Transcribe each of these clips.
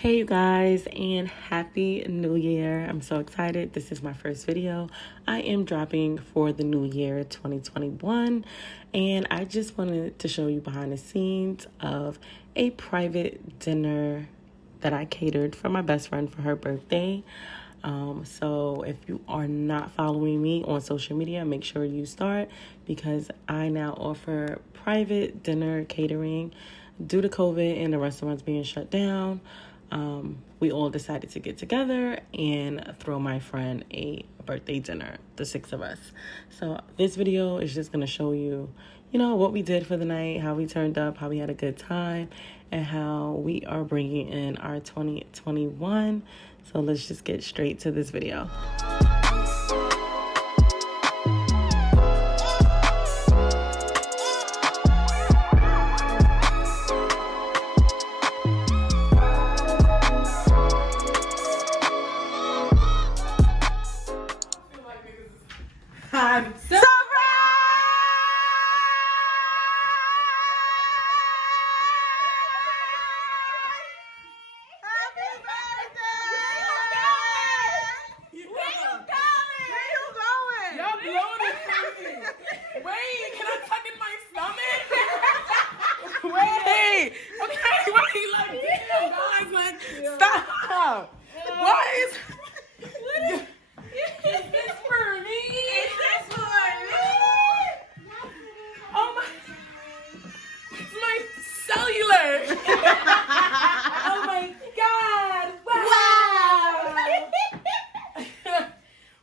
Hey you guys, and happy new year. I'm so excited. This is my first video I am dropping for the new year 2021, and I just wanted to show you behind the scenes of a private dinner that I catered for my best friend for her birthday. So if you are not following me on social media, make sure you start, because I now offer private dinner catering due to COVID and the restaurants being shut down. We all decided to get together and throw my friend a birthday dinner, the 6 of us. So this video is just going to show you, what we did for the night, how we turned up, how we had a good time, and how we are bringing in our 2021. So let's just get straight to this video. Stop! What is this for me? Is this for me? Oh my! It's my cellular. Oh my God! Wow!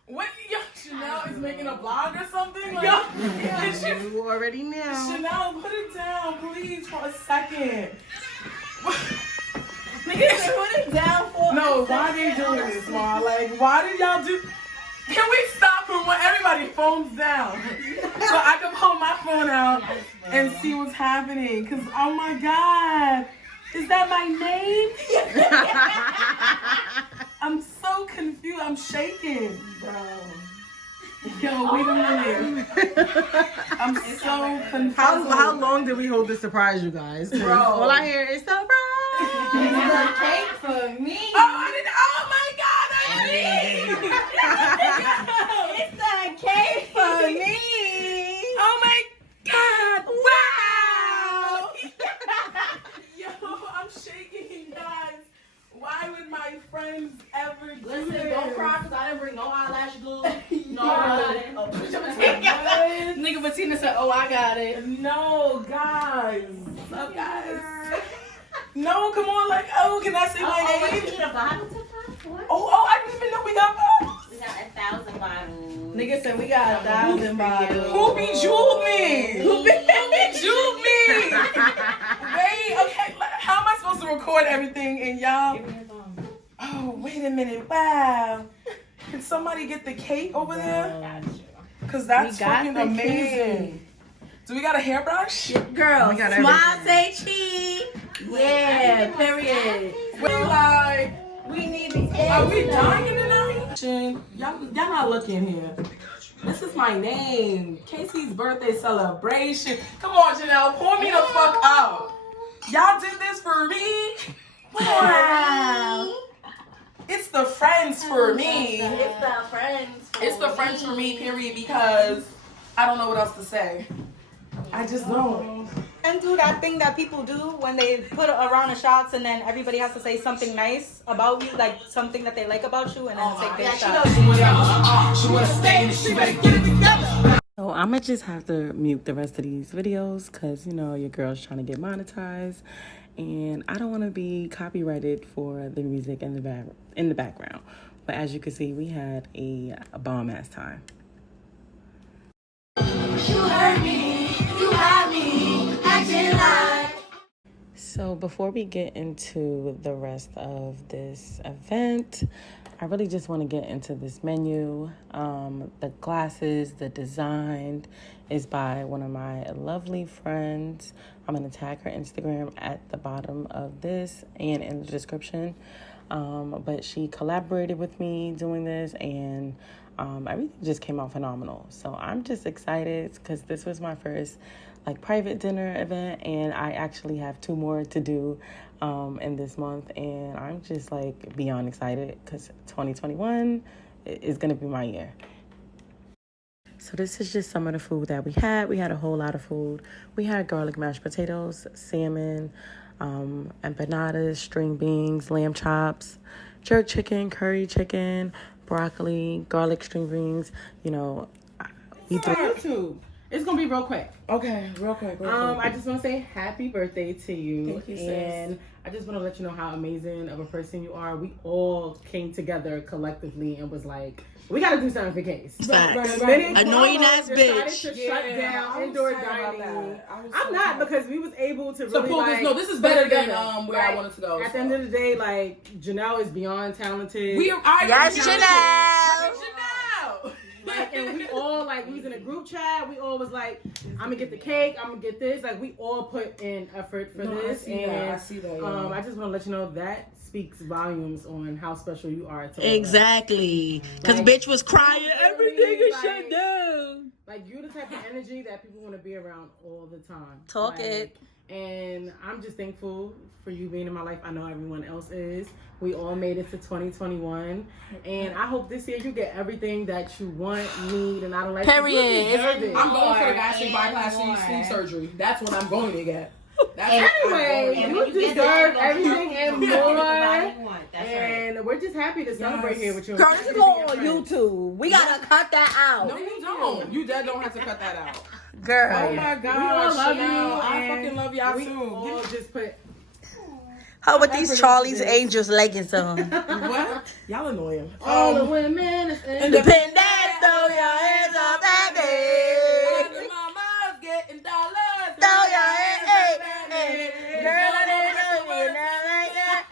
What? Yo, Chanel is making a vlog or something? Like, yeah, you already know. Chanel, put it down, please, for a second. Nigga, put it down for no, why are they doing this, Ma? Like, why did y'all do... Can we stop from when everybody phones down? So I can pull my phone out and see what's happening. Because, oh my God. Is that my name? I'm so confused. I'm shaking. Bro. Yo, wait a minute. I'm so confused. How long did we hold this surprise, you guys? Bro. All I hear is surprise. It's a cake for me. Oh my God, I did. It's a cake for me. Oh my God, wow. Yo, I'm shaking, guys. Why would my friends ever do Listen, this? don't cry because I didn't bring no eyelash glue. No, Yeah. I got it. Nigga Bettina said, oh, I got it. No, guys. What's up, guys? No, come on, like, oh, can I say my name? You need a bottle to pop? Oh, I didn't even know we got bottles. We got 1,000 bottles. Nigga said we got 1,000 bottles. Who bejeweled me? Who bejeweled me? Wait, okay, how am I supposed to record everything and y'all? Oh, wait a minute, wow. Can somebody get the cake over there? Because that's fucking amazing. Do we got a hairbrush? Girl, We got smile, say cheese. Yeah, period. Wait, like, We need the are we dying tonight? Y'all not looking here. This is my name. KACI's birthday celebration. Come on, Chanell, pour me the fuck out. Y'all did this for me? Wow. It's the friends for me. It's the friends. It's the friends for me, period, because I don't know what else to say. I just don't. And do that thing that people do when they put a round of shots and then everybody has to say something nice about you, like something that they like about you, and then take their shot. So I'm gonna just have to mute the rest of these videos because, your girl's trying to get monetized and I don't want to be copyrighted for the music in the background. But as you can see, we had a bomb-ass time. You hurt me, you had me, acting like. So before we get into the rest of this event, I really just want to get into this menu. The glasses, the design is by one of my lovely friends. I'm going to tag her Instagram at the bottom of this and in the description. but she collaborated with me doing this, and everything just came out phenomenal. So I'm just excited because this was my first like private dinner event, and I actually have 2 more to do in this month, and I'm just like beyond excited because 2021 is gonna be my year. So this is just some of the food that we had. We had a whole lot of food. We had garlic mashed potatoes, salmon, empanadas, string beans, lamb chops, jerk chicken, curry chicken, broccoli, garlic string beans. You know, YouTube. It's gonna be real quick. Okay, real quick. I just want to say happy birthday to you. Thank you, sis. And I just want to let you know how amazing of a person you are. We all came together collectively and was like, we got to do something for Case. Facts. Annoying Annoying ass decided bitch. to shut down indoor dining. I'm not, because we was able to really like. No, this is better than where I Like, wanted to go. At the end of the day, like Janelle is beyond talented. Yes, Chanell. Like, and we all like, we was in a group chat. We all was like, I'm gonna get the cake. I'm gonna get this. Like, we all put in effort for this. I see that. Yeah. I just want to let you know that speaks volumes on how special you are to all of us. Exactly. Because bitch was crying. Really, Everything is like- shut down. Like, you're the type of energy that people want to be around all the time. Talk Like, it. And I'm just thankful for you being in my life. I know everyone else is. We all made it to 2021. And I hope this year you get everything that you want, need, and I don't like. Period. You deserve it. I'm going for the gastric bypass sleeve surgery. That's what I'm going to get. That's Anyway, And you when you get deserve there, everything and more. That's right. And we're just happy to celebrate here with you. Girl, this is all on YouTube. We gotta cut that out. No, you don't. You dead don't have to cut that out. Girl. Oh my We God, all love Chanel. you. I and fucking love y'all we too. all just put. How with these Charlie's Angels leggings on? What? Y'all annoying. All the women is Independent, throw your hands up, baby. The mama's getting dollars. Throw your hands, hey, hey. Girl, I didn't know you down like that.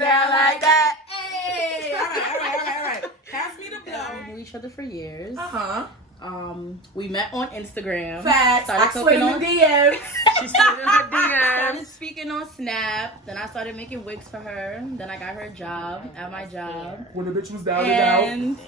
Down like that. Hey. All right. Pass me the We blow. knew each other for years. Uh-huh. We met on Instagram. Facts. I Started slid talking in on the DMs. She started in her Started DMs. speaking on Snap. Then I started making wigs for her. Then I got her a job at my job. When the bitch was down and out. And,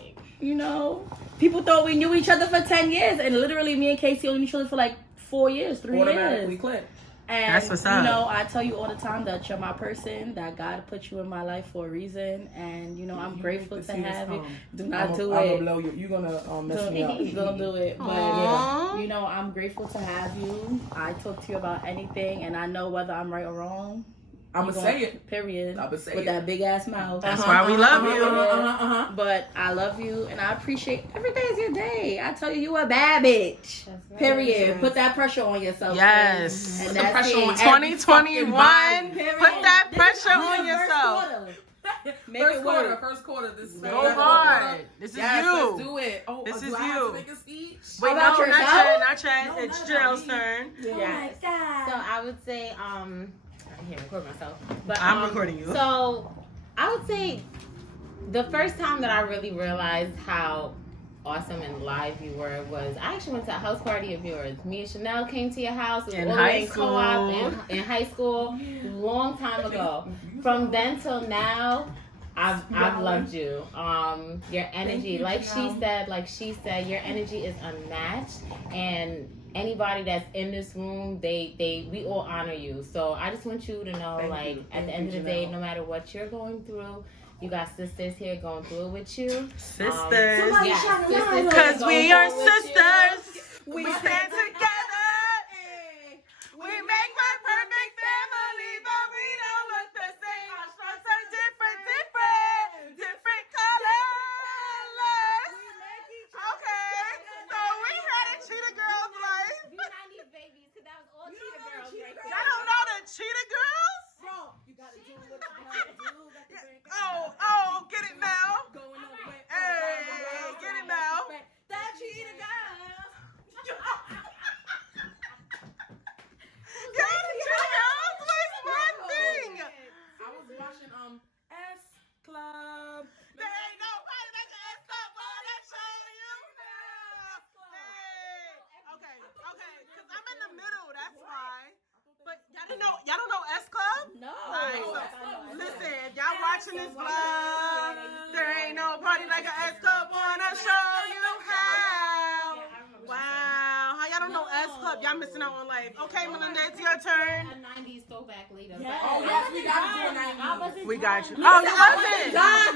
you know, people thought we knew each other for 10 years. And literally, me and Casey only knew each other for like 4 years, 3 Automatically years. click. And, That's what's you up. know, I tell you all the time that you're my person, that God put you in my life for a reason. And, you know, I'm grateful to have you. Do not do I'm it. gonna blow you. You're gonna mess me up. Don't do it. But Aww. you know, I'm grateful to have you. I talk to you about anything, and I know whether I'm right or wrong. I'm You gonna gonna- say it. Period. I'ma say with it. that big ass mouth. That's why we love you. But I love you, and I appreciate every day is your day. I tell you, you a bad bitch. Period. Put that pressure on yourself. Yes. sis. And the that's pressure it. on every 2021. Period. Put that This is pressure your on first yourself. quarter. Make First it quarter. work. First quarter. This is Go hard. This is yes, you. Let's do it. Oh, This do is I have you. to make a speech? Wait, About no, yourself? not yet. No, It's not about Janelle's me. turn. Yes. So I would say, I can't record myself. But I'm recording you. So I would say the first time that I really realized how awesome and live you were was I actually went to a house party of yours. Me and Chanel came to your house. It was In all the way high in co-op school. in high school, long time ago. From then till now, I've loved you. Your energy, like she said, your energy is unmatched, and anybody that's in this room, we all honor you. So I just want you to know, Thank like, you. at the Thank end you, of the day, Janelle. no matter what you're going through, you got sisters here going through it with you. Sisters. Yes, sisters Because going we through are it with you. sisters. We stand together. We make one perfect family, but we don't look the same. Our stripes are different colors. Okay, so we had a Cheetah Girls life. You 90s babies, because that was all Cheetah Girls right there. Y'all don't know the Cheetah Girls? Oh, get it, Mel. Hey, get it, Mel. Yo, the Cheetah Girls was one thing. I was watching S Club. There ain't nobody that can S Club on that show, you know. Hey, okay, because I'm in the middle, that's why. But y'all don't know S Club? No. Alright, so listen, y'all watching this vlog. There ain't no party like a S Club. Wanna show you how. Wow. How y'all don't know S Club? Y'all missing out on life. Okay, Melinda, it's your turn. A 90s throwback later. Oh, yes, we got you in 90s. We got you. Oh, you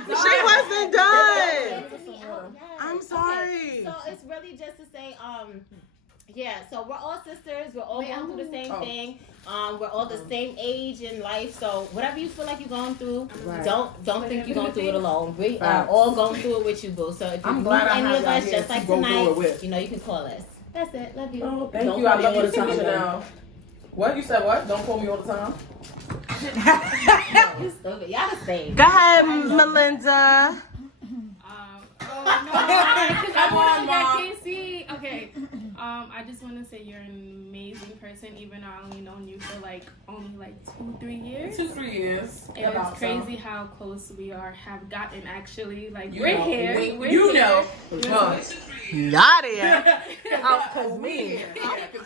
wasn't. She wasn't done. I'm sorry. So it's really just to say, yeah, so we're all sisters. We're all going through the same thing. We're all the same age in life. So whatever you feel like you're going through, don't think you're going through it alone. We are all going through it with you, boo. So if you need any of us, just like tonight, you know, you can call us. That's it. Love you. Oh, thank you. I love you all the time, Chanell. What? You said what? Don't call me all the time? You stupid. Y'all the same. Go ahead, Melinda. Come on, Mom. KACI. Okay. I just want to say you're an amazing person, even though I only known you for only 2-3 years. 2-3 years. And it's crazy how close we have gotten actually. You we're know. here. You know. Got it. Cause me.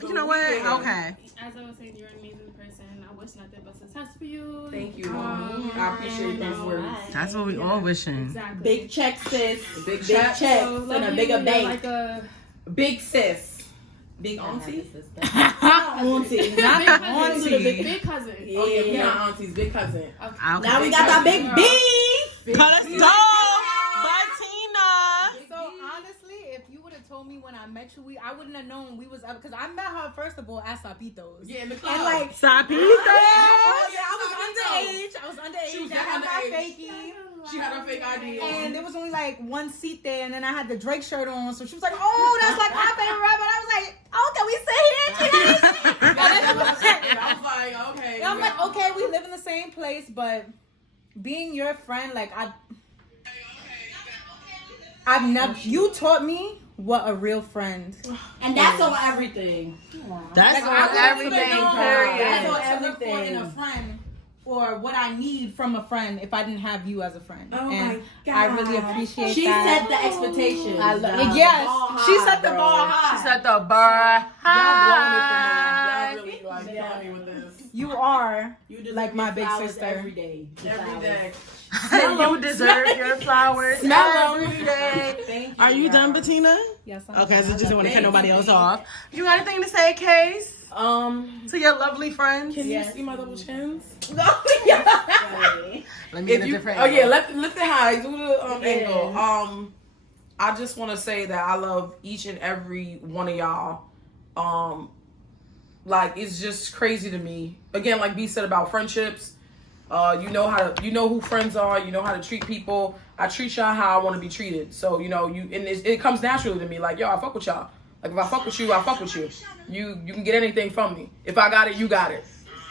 You know what? Okay. As I was saying, you're an amazing person. I wish nothing but success for you. Thank you, Mom. I appreciate those words. That's what we all wishing. Exactly. Big check, sis. Big Big checks. checks So, and a love bigger you. bank. You're like a Big sis. Big auntie? Auntie, not auntie. big cousin. Oh, yeah, we're not aunties. Big cousin. Okay. Now we got that big beef. Let's go. Batina. So honestly, if you would have told me when I met you, I wouldn't have known we was ever, because I met her first of all at Sapitos. Yeah, in the club. And like, Sapita. I was underage. She was I had my underage. fakie. She had her fake ID on. And there was only one seat there, and then I had the Drake shirt on, so she was like, "Oh, that's like my favorite rapper." And I was like, "Oh, can we sit here?" I was like, okay. And I'm like, "Okay, we live in the same place, but being your friend, I've never. You taught me what a real friend, And that's on everything. That's I on everything, period. That's on everything. In a friend, or what I need from a friend if I didn't have you as a friend. Oh and my God. I really appreciate She that. set the expectations. I love it. Yes, she set the bar high. She set the bar high. Y'all really killing me with this. You are You deserve like my your big flowers sister. every day. Every day. You deserve your flowers every day. Thank you. Are you done, Bettina? Yes, I'm Okay, so just didn't want to cut Thank nobody you. else off. You got anything to say, Case? Can To your lovely friends? you see my double chins? Let me get a different yeah, lift it high. Do the angle. I just want to say that I love each and every one of y'all. It's just crazy to me. Again, like B said about friendships. You know who friends are. You know how to treat people. I treat y'all how I want to be treated. So it comes naturally to me. Like, yo, I fuck with y'all. Like, if I fuck with you, I fuck with you. You can get anything from me. If I got it, you got it.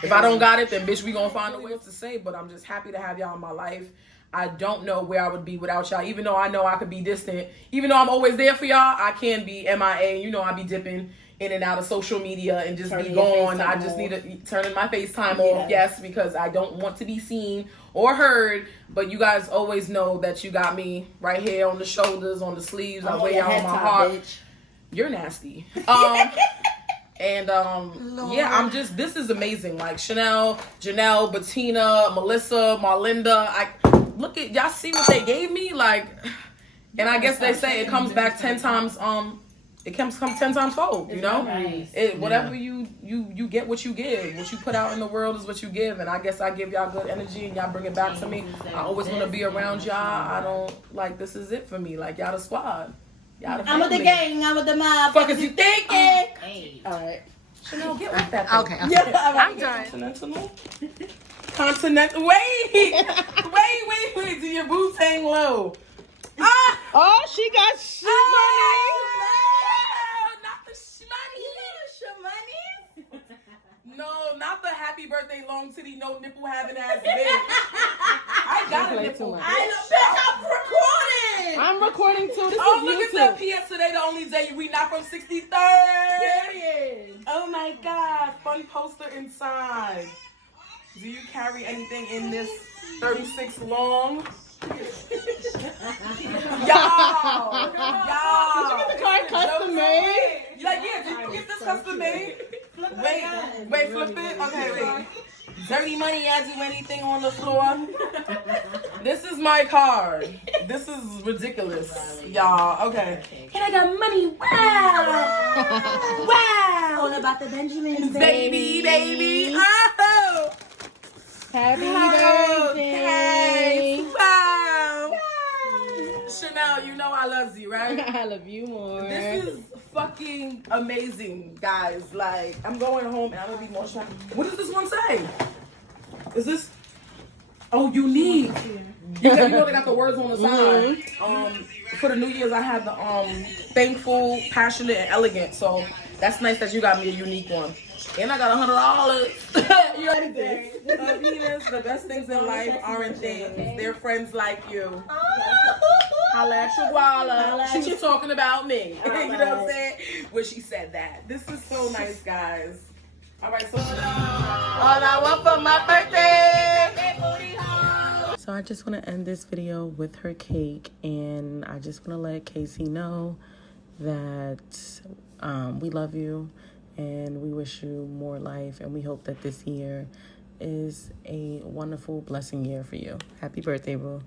If I don't got it, then bitch, we gonna find a way to say. But I'm just happy to have y'all in my life. I don't know where I would be without y'all. Even though I know I could be distant. Even though I'm always there for y'all, I can be MIA. You know, I be dipping in and out of social media and just be gone. I just need to turn my FaceTime off. Yes, because I don't want to be seen or heard. But you guys always know that you got me right here on the shoulders, on the sleeves. I wear y'all on my heart. Bitch. You're nasty. This is amazing. Like Chanell, Janelle, Bettina, Melissa, Marlinda. Look at y'all, see what they gave me? And I guess they say it comes back 10 times, it comes 10 times fold, you know? Whatever you get what you give. What you put out in the world is what you give. And I guess I give y'all good energy and y'all bring it back to me. I always want to be around y'all. I don't, this is it for me. Y'all the squad. Y'all the I'm with the family. gang. I'm with the mob. Fuck is you thinking? Hey. Alright. Chanel, get with that. Okay. I'm done. Continental. Wait. Wait. Do your boots hang low? Oh, she got shit money. Not the shmoney. No, not the happy birthday long titty, no nipple having ass bitch. I got a nipple. I'm recording. I'm recording too. This Oh, is look YouTube. at that. P.S. Today, the only day we not from 63rd. Oh my God. Fun poster inside. Do you carry anything in this 36 long? Y'all. Did you get the card custom made? Did you get this custom made? Wait, flip it? Okay, wait. Dirty money, I do anything on the floor. This is my card. This is ridiculous, y'all. Okay. And I got money. Wow. Wow. All about the Benjamins, Baby. Oh. Happy Okay. birthday. Wow. Chanel, you know I love you, right? I love you more. This is fucking amazing, guys. Like, I'm going home and I'm gonna be more shocked. What does this one say? Is this? Oh, unique. You know they got the words on the side. For the New Year's, I had the thankful, passionate, and elegant. So that's nice that you got me a unique one. And I got $100. You know this. Venus, the best things in life aren't things. They're friends like you. Holla at your Walla. She was talking about me. You know what I'm saying? When she said that. This is so nice, guys. All right, so all I want for my birthday. So I just want to end this video with her cake, and I just want to let KACI know that we love you and we wish you more life, and we hope that this year is a wonderful blessing year for you. Happy birthday, boo.